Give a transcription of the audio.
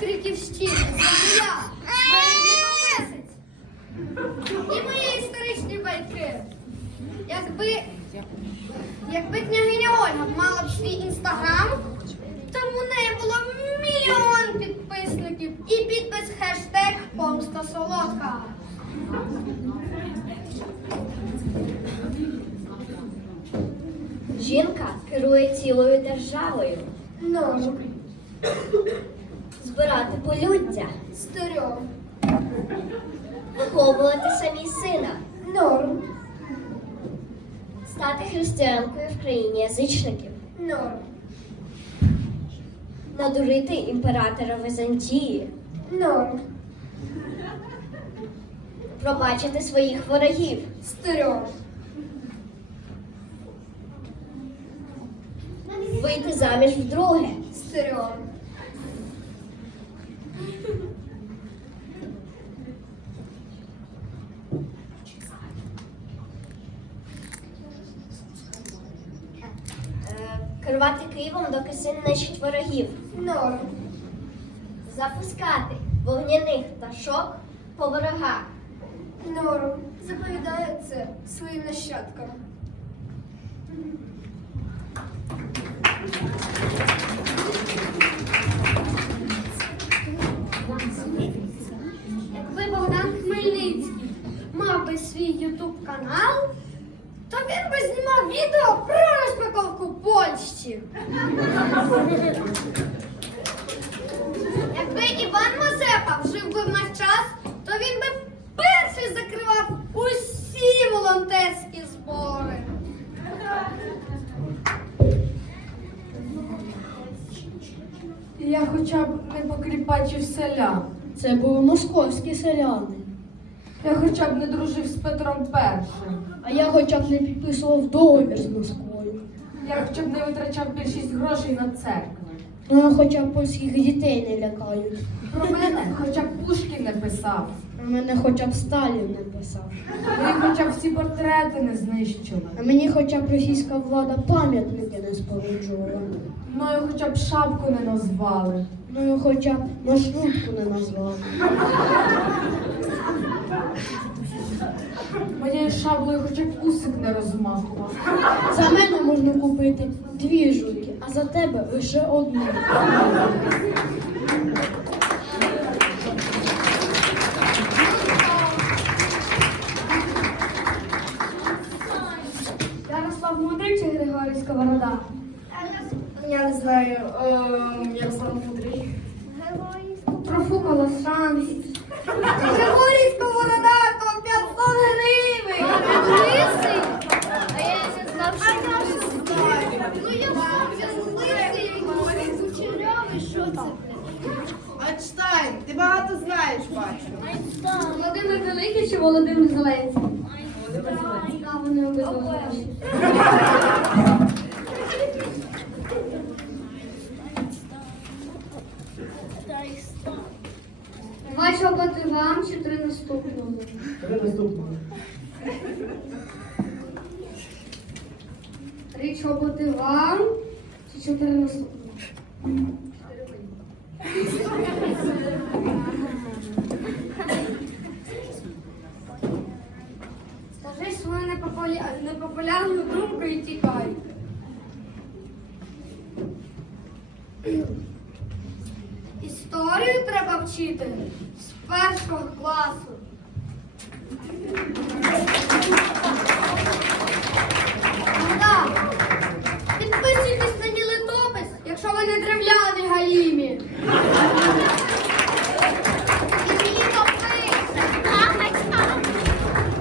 криків щирих, я, Мисець. І мої історичні байки. Якби, якби княгиня Ольга мала б свій інстаграм, то в неї було б мільйон підписників і підпис хештег помста солодка. Жінка керує цілою державою. Норм. Збирати полюддя, Стерео. виховувати самі сина, Норм. стати християнкою в країні язичників, Норм. надурити імператора Византії, Норм. пробачити своїх ворогів, Стерео. вийти заміж вдруге, Стерео. Керувати Києвом, доки син нищить ворогів, Норм. запускати вогняних пташок по ворогах, Норм. Заповідаю це своїм нащадкам. Свій ютуб канал, то він би знімав відео про розпаковку Польщі. Якби Іван Мазепа жив би в наш час, то він би перший закривав усі волонтерські збори. Я хоча б не покріпачив селян. Це були московські селяни. Я хоча б не дружив з Петром Першим. А я хоча б не підписував договір з Москвою. Я хоча б не витрачав більшість грошей на церкви. Ну хоча б польських дітей не лякають. Про мене хоча б Пушкін не писав. Про мене хоча б Сталін не писав. Ви хоча б всі портрети не знищили. А мені хоча б російська влада пам'ятники не споруджувала. Мною хоча б шапку не назвали. Ну і хоча б маршрутку не назвали. Моєю шаблею хоча б усик не розмахував. За мене можна купити дві жуйки, а за тебе лише одну. Я не знаю, Ярослав Мудрий. Профукала шанс. Григорій Сковорода, то 500 гривень. Лисий? А я не знав, що Ну я сам лисий. Кучерявий, що це? Ейнштейн, ти багато знаєш, бачу. Володимир Великий чи Володимир Зеленський? А вони обидва. Два чоботи вам чи три наступного? Три наступного. Три чоботи вам чи чотири наступного? Скажи свою непопуля- непопулярну думку і тікай. Історію треба вчити з першого класу. Ну. Підписуйтесь на мій летопис, якщо ви не древляний галімі.